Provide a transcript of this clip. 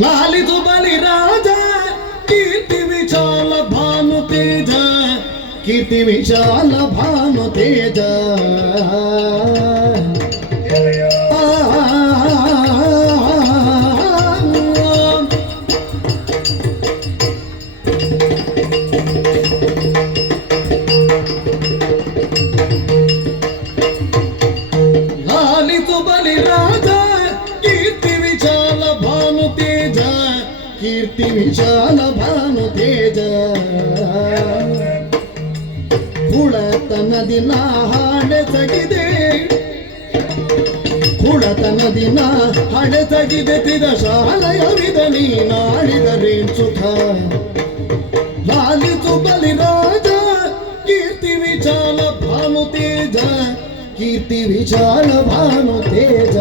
लालितु बलिराज कीर्ति विशाल भानु तेज कीर्ति विशाल भानु तेज लालितु बलिराज कीर्ति विशाल भानु तेज कीर्ति विशाल भानु तेज ಕುಳತನದಿನ ಹಾಡೆಸಗಿದೆ ಕುಳತನದಿನ ಹಾಡೆಸಗಿದೆ ತಿದ ಶಾಲೆಯವಿದ ನೀನಾಡಿದರೇನ್ ಸುಖ ಲಾಲಿತು ಬಲಿರಾಜ ಕೀರ್ತಿ ವಿಶಾಲ ಭಾನು ತೇಜ ಕೀರ್ತಿ ವಿಶಾಲ ಭಾನು ತೇಜ